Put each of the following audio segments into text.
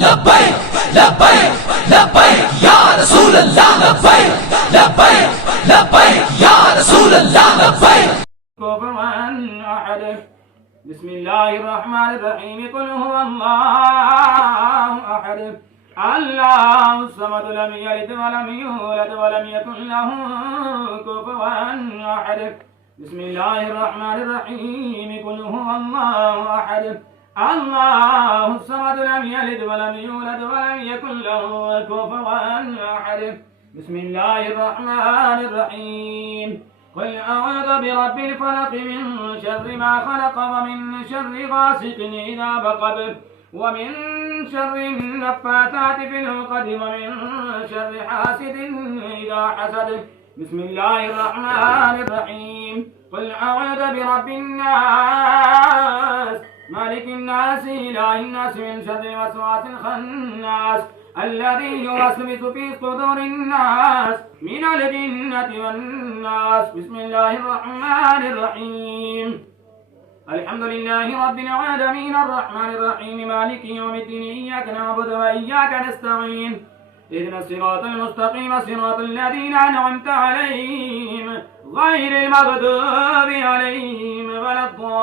لبيك لبيك لبيك يا رسول الله لبيك لبيك لبيك يا رسول الله لبيك كفوا أحد. بسم الله الرحمن الرحيم. قل هو الله أحد الله الصمد لم يلد ولم يولد ولم يكن له كفوا أحد. بسم الله الرحمن الرحيم. قل هو الله أحد الله الصمد لم يلد ولم يولد ولم يكن له كفوا أحد. بسم الله الرحمن الرحيم. قل أعوذ برب الفلق من شر ما خلق ومن شر غاسق إذا وقب ومن شر النفاثات في العقد ومن شر حاسد إذا حسد. بسم الله الرحمن الرحيم. قل أعوذ برب الناس مالك الناس إله الناس من شر الوسواس الخناس الذي يوسوس في صدور الناس من الجنة والناس. بسم الله الرحمن الرحيم. الحمد لله رب العالمين الرحمن الرحيم مالك يوم الدين إياك نعبد وإياك نستعين اهدنا الصراط المستقيم صراط الذين أنعمت عليهم غير المغضوب عليهم ولا الضالين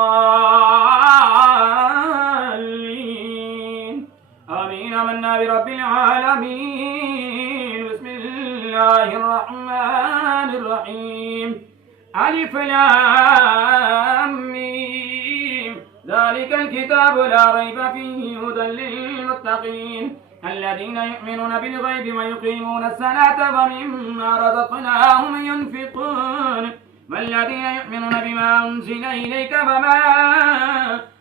آمين. آمنا برب العالمين. بسم الله الرحمن الرحيم. ألف لام ميم ذلك الكتاب لا ريب فيه هدى للمتقين الذين يؤمنون بالغيب ويقيمون الصلاة ومما رزقناهم ينفقون والذين يؤمنون بما أنزل إليك وما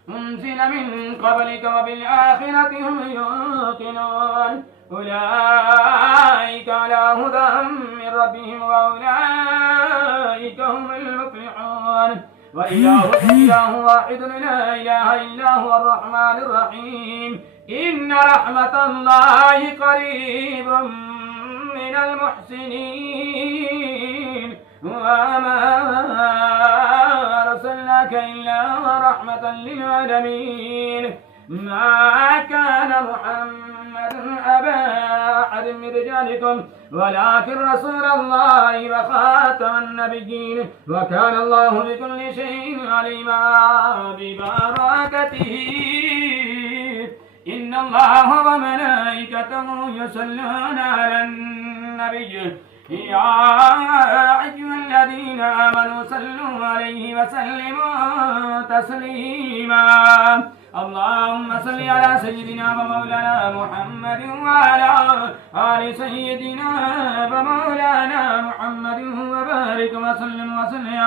أنزل من قبلك وبالآخرة هم يوقنون أولئك على هدى من ربهم وأولئك هم المفلحون. وإلهكم إله واحد لا إله إلا هو الرحمن الرحيم. إن رحمة الله قريب من المحسنين وما أرسلناك إلا رحمة للعالمين. ما كان محمد أبا أحد من رجالكم ولكن رسول الله وخاتم النبيين وكان الله بكل شيء عليما. ببركته إن الله وملائكته يصلون على النبي يا أيها الذين آمنوا صلوا عليه وسلموا تسليما. اللهم صل على سيدنا ومولانا محمد وعلى آل سيدنا ومولانا محمد وبارك وسلم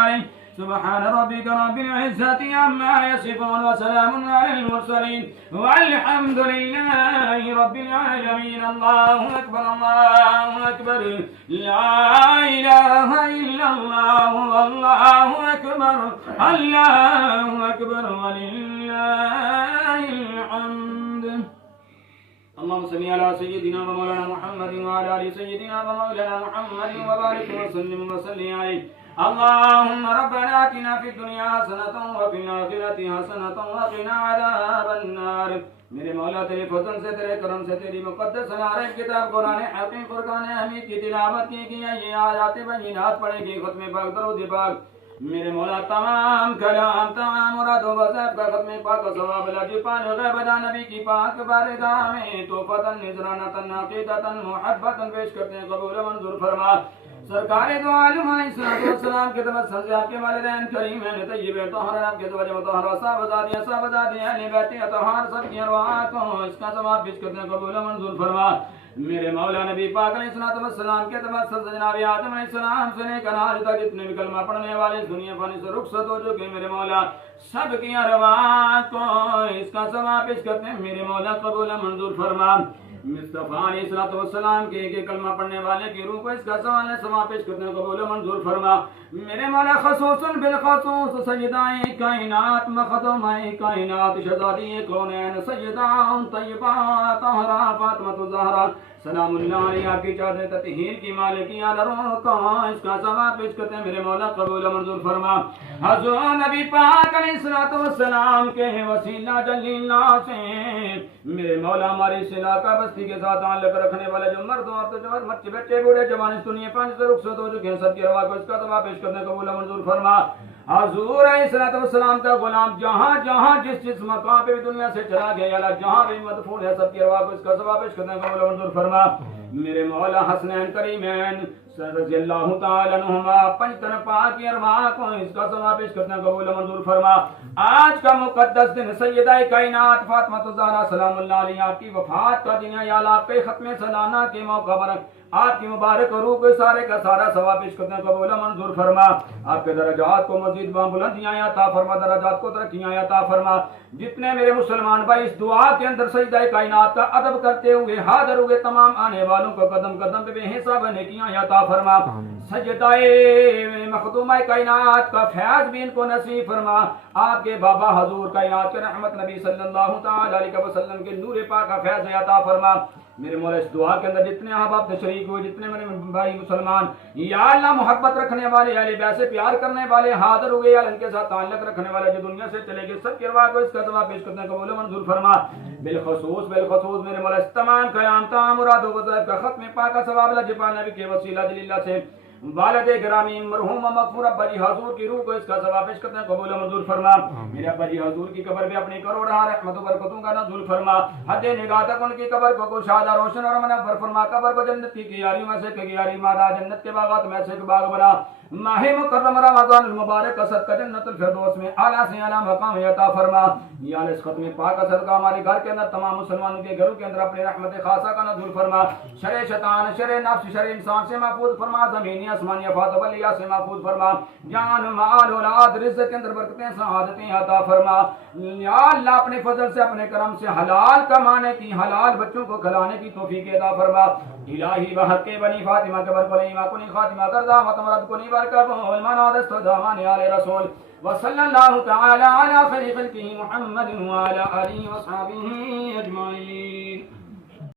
عليه. سبحان ربك رب العزة عما يصفون وسلام على المرسلين والحمد لله رب العالمين. الله أكبر الله أكبر لا إله إلا الله والله أكبر الله أكبر ولله الحمد. اللهم صل على سيدنا ومولانا محمد وعلى آل سيدنا ومولانا محمد وبارك وسلم عليه. اللهم ربنا آتنا في الدنيا حسنة وفي الآخرة حسنة وقنا عذاب النار. میرے مولا تیرے فضل سے تیرے کرم سے تیری مقدس نعرہ کتاب قرآن حکیم فرقان حمید کی تلاوت کی یہ آیات بینات پڑھے گی ختم پاک درود پاک. میرے مولا تمام کلام تمام مراد و وظائف کا ختم پاک و ثواب لاجی پانے غیب دا نبی کی پاک بارگاہ میں توفتاً نذرانتاً عقیدتاً محبتاً پیش کرتے ہیں. قبول منظور فرما. سرکار دو عالم علیہ السلام کے تمثل سے آپ کے والدین کریم ہیں طیب طاہر آپ کے زوج مطہر صحابہ زادیاں اہل بیت اطہار سب کی ارواح کو اس کا ثواب پیش کرتے ہیں. قبول منظور فرما. میرے مولا نبی پاک علیہ السلام کے تمثل سے جناب آدم علیہ السلام سے لے کر آج تک جتنے بھی کلمہ پڑھنے والے دنیا فانی سے رخصت ہو چکے میرے مولا سب کی ارواح کو اس کا ثواب پیش کرتے ہیں. میرے مولا قبول منظور فرما. مصطفیٰ علیہ السلام کے ایک کلمہ پڑھنے والے کی روح کو اس کا ثواب پیش کرتے ہیں. قبول منظور فرما. میرے مولا خصوصاً بالخصوص سیدائے کائنات مخدومہ کائنات شہزادی کونین سیدہ طیبہ طاہرہ فاطمہ الزہرا سلام اللہ علیہ آپ کی چادر تطہیر کی مالکیاں دروں کا اس کا ثواب پیش کرتے ہیں میرے مولا قبول منظور فرما حضور نبی پاک علیہ الصلوۃ والسلام کے وسیلہ جلیلہ سے میرے مولا ہماری اس علاقہ بستی کے ساتھ تعلق رکھنے والے جو مرد عورتیں جو بچے بچے بوڑھے جوان اس دنیا پانی سے رخصت ہو چکے ہیں سب کی روا کو اس کا ثواب پیش کرتے ہیں قبول منظور فرما حضور علیہ الصلوۃ والسلام کا غلام جہاں جہاں جس مقام پہ بھی دنیا سے چلا گیا یا اللہ جہاں بھی مدفون ہے سب کی روا کو اس کا ثواب پیش کرتے ہیں قبول منظور فرما میرے مولا حسنین کریمین رضی اللہ تعالی عنہما پنجتن پاک کی ارواح کو اس کا ثواب پیش کرتے ہیں قبول منظور فرما آج کا مقدس دن سیدہ کائنات فاطمہ الزہرا سلام اللہ علیہا کی وفات کا دن ہے یا اللہ پہ ختم سالانہ کے موقع پر آپ کی مبارک روح کو سارے کا سارا ثواب پیش کرتے ہیں قبول منظور فرما آپ کے درجات کو مزید بلندیاں عطا فرما درجات کو ترقیاں عطا فرما جتنے میرے مسلمان بھائی اس دعا کے اندر سجدہ کائنات کا ادب کرتے ہوئے حاضر ہوئے تمام آنے والوں کو قدم قدم پہ بے حساب نیکیاں عطا فرما سجدہ مخدومہ کائنات کا فیض بھی ان کو نصیب فرما آپ کے بابا حضور کائنات کے رحمت نبی صلی اللہ تعالی علیہ وسلم کے نور پاک کا فیض عطا فرما میرے مولا اس دعا کے اندر جتنے احباب تشریک ہوئے جتنے میرے بھائی مسلمان یا اللہ محبت رکھنے والے اہل بیت سے پیار کرنے والے حاضر ہوئے یا ان کے ساتھ تعلق رکھنے والے جو دنیا سے چلے گئے سب کی ارواح کو اس کا ثواب پیش کرتے ہیں قبول منظور فرما بالخصوص میرے مولا اس تمام قیام تمام مراد و وظائف کا ختم پاک کا ثواب اللہ جبان نبی کے وسیلہ جلیلہ سے والد گرامی مرحوم مغفور ابا جی حضور کی روح کو اس کا ثواب پیش کرتے ہیں قبول منظور فرما میرے ابا جی حضور کی قبر پہ اپنی کروڑہ رحمت و برکتوں کا نزول فرما حد نگاہ تک ان کی قبر کو کشادہ روشن اور منور فرما قبر کو جنت کی کیاریوں میں سے کیاری مارا جنت کے باغات میں سے ایک باغ بنا ماہ مکرم رمضان المبارک کا صدقہ جنت الفردوس میں اعلیٰ سے اعلیٰ مقام عطا فرما یا اس ختم پاک کا صدقہ ہمارے گھر کے اندر تمام مسلمانوں کے گھروں کے اندر اپنے رحمت خاصہ کا نزول فرما شر شیطان شر نفس شر انسان سے محفوظ فرما زمینی آسمانی افات و بلیا سے محفوظ فرما جان مال اولاد رزق کے اندر برکتیں سعادتیں عطا فرما یا اللہ اپنے فضل سے اپنے کرم سے حلال کمانے کی حلال بچوں کو کھلانے کی توفیق عطا فرما الہی بحق بنی فاطمہ کے برکلہ ما کنی خاتمہ کردہ وتمرد کنی برکب والمنا دست دامان آل رسول وصلی اللہ تعالی علی خیر خلقہ محمد وعلی آلہ وصحبہ اجمعین.